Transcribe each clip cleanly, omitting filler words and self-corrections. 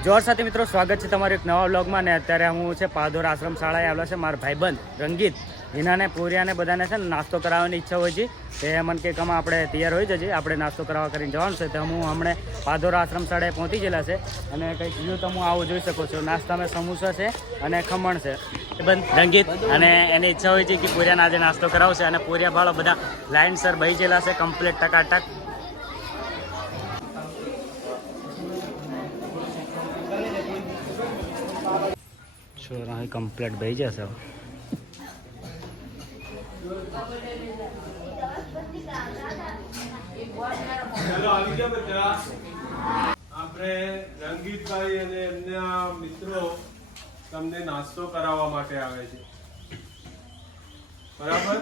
જોર સાથે મિત્રો સ્વાગત છે તમારું એક નવા વ્લોગમાં ને અત્યારે હું છે પાદોર આશ્રમ શાળાએ આવેલો છે મારા ભાઈબંધ રંગીત હિનાને પૂરિયાને બધાને છે ને નાસ્તો કરાવવાની ઈચ્છા હોય છે તે મને કે કમાં આપણે તૈયાર હોઈ જઈએ આપણે નાસ્તો કરાવવા કરીને જવાનું છે તો હું હમણાં પાદોર આશ્રમ શાળાએ પહોંચી ગયેલા છે અને કંઈક વ્યૂ તમે આવું જોઈ શકો છો નાસ્તામાં સમોસા છે અને ખમણ છે બંધ રંગીત અને એની ઈચ્છા હોય છે કે પૂરિયાને આજે નાસ્તો કરાવશે અને પૂરિયા ભાળો બધા લાઇનસર બહી ગયેલા છે કમ્પ્લીટ ટકાટક છોરા કમ્પ્લીટ ભાઈ જશે આપણે રંગીતભાઈ અને એમના મિત્રો તમને નાસ્તો કરાવવા માટે આવે છે બરાબર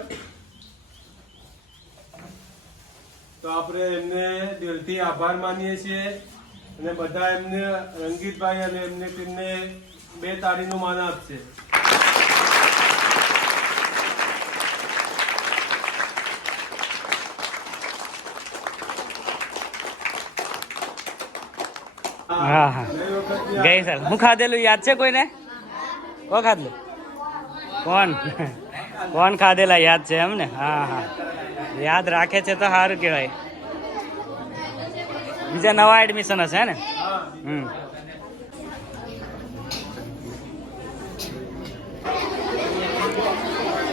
તો આપણે એમને દિલથી આભાર માનીએ છીએ અને બધા એમને રંગીતભાઈ અને એમની ટીમને 2 તાળીનું માન આપશે હા હા ગઈ સર હું ખાધેલું યાદ છે કોઈને કોણ ખાધેલું કોણ ખાધેલા યાદ છે એમ ને હા હા યાદ રાખે છે તો સારું કહેવાય બીજા નવા એડમિશન હશે ને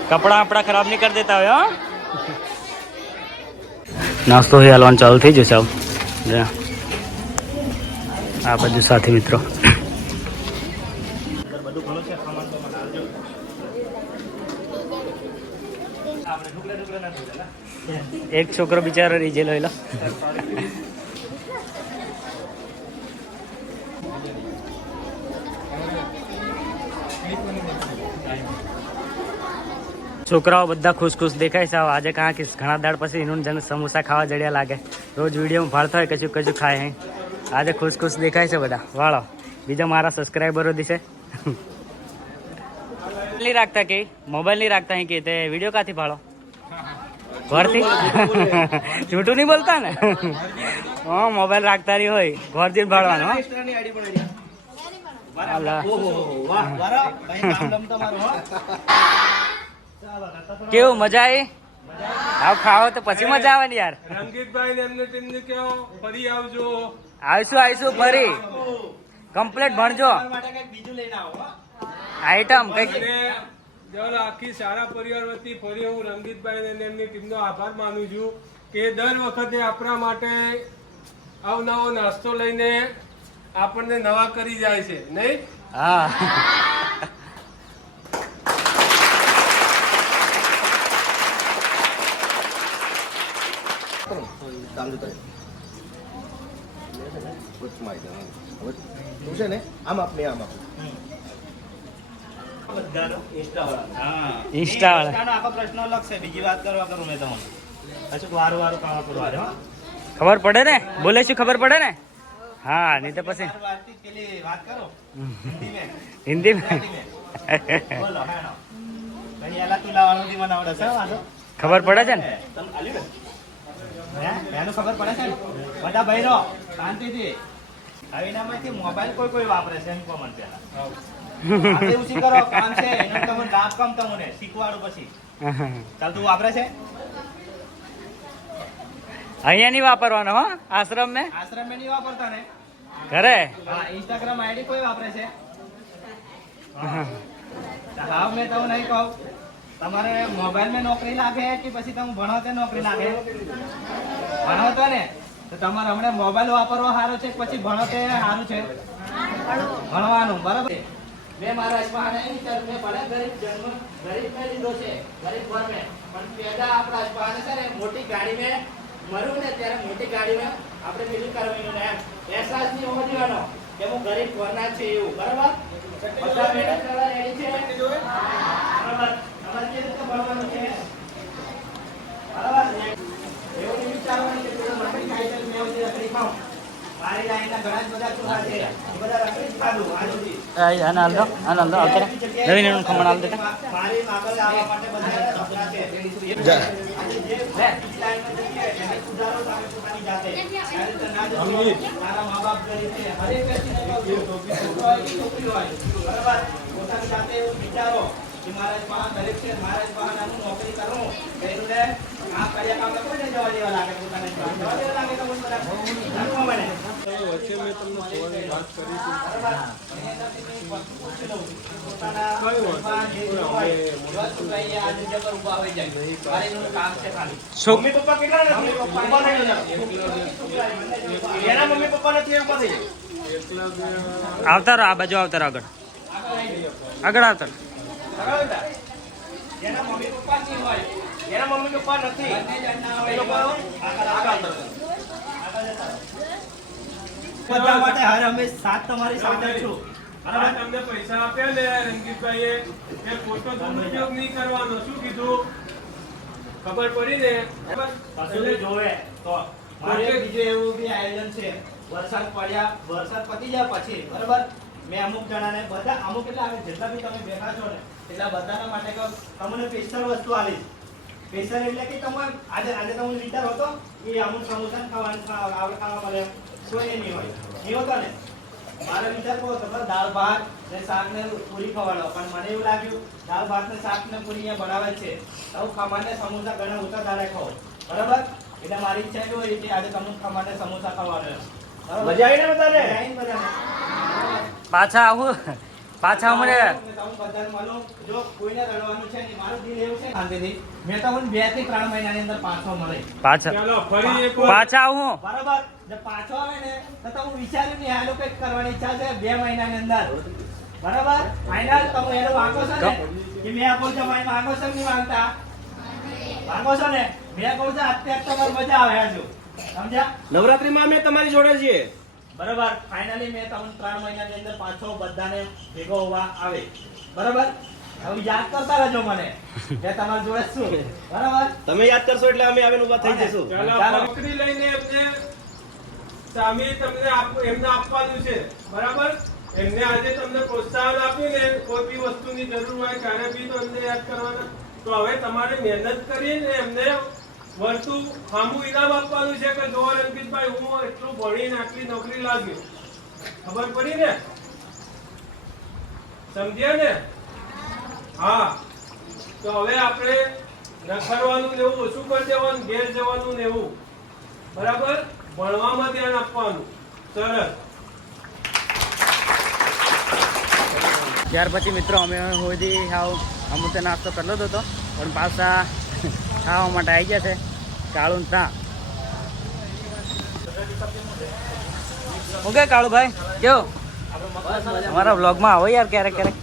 કપડા આપણા ખરાબ નહીં કરી દેતા હોય નાસ્તો હાલવાનું ચાલુ થઈ જશે આ બાજુ સાથી મિત્રો એક છોકરો બિચારો રીજેલો એલો છોકરાઓ બધા ખુશ ખુશ દેખાય છે આજે કાં કે ઘણા દાડ પછી એનું જન સમોસા ખાવા જડ્યા લાગે રોજ વિડીયોમાં ભાળતા હોય કશું કશું ખાય હે આજે ખુશ ખુશ દેખાય છે બધા વાળો બીજા મારા સબસ્ક્રાઈબરો દિશે નહીં રાખતા કે મોબાઈલ નહીં રાખતા કે તે વિડીયો કાથી ભાળો ઘરથી જૂઠું નહીં બોલતા ને હા મોબાઈલ રાખતા રહી હોય ઘરથી જ ભાળવાનું કેવું મજા આવી આવ ખાઓ તો પછી મજા આવે ને યાર રંગીતભાઈ ને એમની ટીમને કહો ફરી આવજો આવીશું ફરી કમ્પ્લીટ ભણજો આઈટમ કઈક આખી શાળા પરિવાર વતી ફરી હું રંગીતભાઈ અને એમની ટીમનો આભાર માનું છું કે દર વખતે આપણા માટે અવનવો નાસ્તો લઈને આપણને નવા કરી જાય છે નહીં હા ઇન્સ્ટા વાળા પ્રશ્ન લખશે બીજી વાત કરવા કરું મેં તમને વારું વારું ખાવા પડવા ખબર પડે ને બોલે શું ખબર પડે ને હા નહીં તો પછી વાત કરો હિન્દી માં ખબર પડે છે ને એનું ખબર પડે છે ને બધા ભાઈરો શાંતિથી આવીનામાંથી મોબાઈલ કોઈ વાપરે છે એમ કોમન પેલા એવું શીખરો કામ છે એનું તમને લાભ કામ તમને શીખવાડું પછી ચાલ તું વાપરે છે અહીંયા નહીં વાપરવાનો હો આશ્રમ મેં નહીં વાપરતા ને ઘરે હા ઇન્સ્ટાગ્રામ આઈડી કોઈ વાપરે છે હા મેં તમને નહીં કહું તમારે મોબાઈલ માં નોકરી લાગે કે પછી તમે ભણો નોકરી લાગે ભણો તો ને તો તમારે હમણાં મોબાઈલ વાપરવો સારું છે પછી ભણો તે સારું છે ભણવાનું બરાબર મેં મારા અજમાને મેં ભલે ગરીબ જન્મ ગરીબ મેં લીધો છે ગરીબ ઘર મેં પણ પેલા આપણા અજમાને છે ને મોટી ગાડી મેં મરું ને ત્યારે મોટી ગાડી મેં આપણે પેલું કરવાનું ને અહેસાસ નહીં હોવો દેવાનો કે હું ગરીબ ઘરના છે એવું બરાબર બધા મહેનત કરવા રેડી છે બરાબર તમારે કેવી રીતે ભણવાનું છે બરાબર એવું નહીં વિચારવાનું કે પેલો રખડી ખાઈ છે મેં ઓછી રખડી ખાઉં મારી લાઈનના ઘણા જ બધા છોકરા છે એ બધા રખડી જ ખાધું આ સુધી આનંદ આવતો નવીન એનું ખમણ આલ દેતા મારી આગળ આવવા માટે બધા છોકરા છે જે લાઈનમાં સુધારો તારે પોતાની જાતે. આ રીતે ના જશો. તારા મા બાપ ગરીબ છે. હરેક વ્યક્તિને કહું છું, છોકરો હોય કે છોકરી હોય, બરાબર? પોતાની જાતે એવું વિચારો કે મારા જ પાસે ગરીબ છે, મારા જ પાસે નાનું નોકરી કરું, એનું ને આ કર્યા કામ કોઈને જવા દેવા લાગે, પોતાને જવા દેવા લાગે તો બધા જાણવા મળે. વચ્ચે મેં તમને ફોન વાત કરી હતી. બરાબર? એની અંદરથી મેં એક વસ્તુ પૂછેલું. પોતાના કઈ વાત? ઘરમાં જે હોય, એવા છોકરાએ આ જગ્યા પર ઊભા હોય જાય. મારે એનું કામ છે ખાલી. શું મમ્મી પપ્પા કેટલા નથી ઊભા થઈ ગયા. એના મમ્મી પપ્પા નથી ઊભા થઈ ગયા. એકલા બે આવતા રહો, આ બાજુ આવતા રહો, આગળ આગળ આવતા રહો. બરાબર બેટા? જેના મમ્મી પપ્પા નહીં હોય, એના મમ્મી પપ્પા નથી બંને જણના હોય, એ લોકો આગળ આગળ જતા રહો. બધા માટે હર હંમેશ સાથ તમારી સાથે છું. આ તમને પૈસા આપ્યા ને રંગીતભાઈએ એ ખોટો દુરુપયોગ નહીં કરવાનો. શું કીધું? ખબર પડી ને? કસૂરી જોવે તો મારે બીજું એવું બી આયોજન છે. વરસાદ પતી જાય પછી, બરાબર, મેં અમુક જણાને બધા અમુક એટલે આવે જેટલા બી તમે બેઠા છો ને એટલા બધાના માટે કહું, તમને સ્પેશિયલ વસ્તુ આલીશ. સ્પેશિયલ એટલે કે તમે આજે તમે વિચારો હતો કે અમુક સમોસા ખાવા મળે, કોઈ નહીં હોય, નહીં હોતો ને. મારો વિચાર કહો તો દાળ ભાત ને શાક ને પૂરી ખવડાવો, પણ મને એવું લાગ્યું દાળ ભાત ને શાક ને પૂરી અહીંયા બનાવે છે તો ખમાને સમોસા ઘણા ઓછા દાડે ખાઓ, બરાબર? એટલે મારી ઈચ્છા એવી હોય કે આજે તમને ખમાને સમોસા ખવડાવે. મજા આવી ને બધાને? પાછા આવું, પાછા અમને જો કોઈને રડવાનું છે નહીં, મારું દિલ એવું છે શાંતિથી મેં તમને 2 થી 3 મહિનાની અંદર પાછો મળે, પાછા ચાલો ફરી એક વાર. પાછા આવું. બરાબર? જો પાછો આવે ને તો હું વિચાર્યું નહીં આ લોકો કંઈક કરવાની ઈચ્છા છે 2 મહિનાની અંદર, બરાબર? ફાઇનલ તમે એનો માંગો છો ને કે મેં આપો છો ભાઈ, માંગો છો કે નહીં માંગતા? માંગો છો ને? મેં કહું છું અત્યારે તમારે મજા આવે હજુ, સમજ્યા? નવરાત્રીમાં અમે તમારી જોડે છીએ. બરાબર? ફાઇનલી મેં તમને 3 મહિનાની અંદર પાછો બધાને ભેગો હોવા આવે, બરાબર? હવે યાદ કરતા રહેજો મને કે તમારી જોડે શું, બરાબર? તમે યાદ કરશો એટલે અમે આવીને ઊભા થઈ જઈશું. ચાલો પકડી લઈને એમને સામે તમને એમને આપવાનું છે, બરાબર? એમને આજે તમને પ્રોત્સાહન આપ્યું ને કોઈ બી વસ્તુની જરૂર હોય ત્યારે બી તો એમને યાદ કરવાના. તો હવે તમારે મહેનત કરીને એમને વસ્તુ સામું ઇનામ આપવાનું છે કે જો રંગીતભાઈ હું એટલું ભણીને આટલી નોકરી લાગ્યો. ખબર પડી ને? સમજ્યા ને? હા. તો હવે આપણે નખરવાનું ને એવું ઓછું કરી દેવાનું, ઘેર જવાનું ને એવું, બરાબર? ભણવામાં ધ્યાન આપવાનું. સરસ. ત્યાર પછી મિત્રો અમે હોદી હાવ અમુક નાસ્તો કરલો જ હતો, પણ પાછા ખાવા માટે આવી ગયા છે કાળું ને ત્યાં. હું કે કાળુભાઈ કેવું અમારા વ્લોગમાં આવો યાર ક્યારેક ક્યારેક.